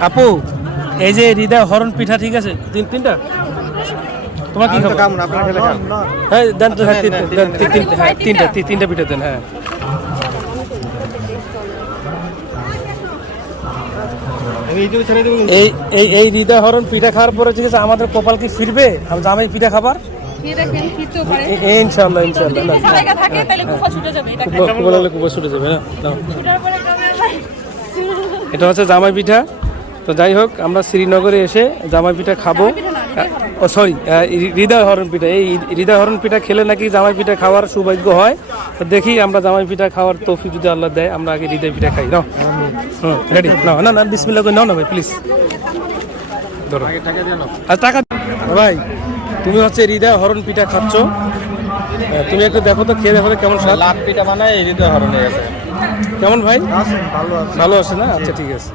আপু এই যে হৃদয় হরণ পিঠা ঠিক আছে তিনটা তোমার কি খাবো হ্যাঁ দেন তো তিনটা পিঠা দেন হ্যাঁ এই হৃদয় হরণ পিঠা খাওয়ার পরে ঠিক আছে আমাদের কপাল কি ফিরবে জামাই পিঠা খাবার ইনশাল্লাহ ছুটে যাবে না এটা হচ্ছে জামাই পিঠা তো যাই হোক আমরা শ্রীনগরে এসে জামাই পিঠা খাবো ও সরি হৃদয় হরণ পিঠা এই হৃদয় হরণ পিঠা খেলে নাকি জামাই পিঠা খাওয়ার সৌভাগ্য হয় তো দেখি আমরা জামাই পিঠা খাওয়ার তৌফিক যদি আল্লাহ দেয় আমরা আগে হৃদয় পিঠা খাই নাও রেডি না না বিসমিল্লাহ করে নাও না ভাই প্লিজ ধরো আর টাকা ভাই তুমি হচ্ছে হৃদয় হরণ পিঠা খাচ্ছ তুমি একটু দেখো তো খেয়ে দেখো কেমন স্বাদ লাভ পিঠা বানায় হৃদয় হরণে আছে কেমন ভাই ভালো আছে না আচ্ছা ঠিক আছে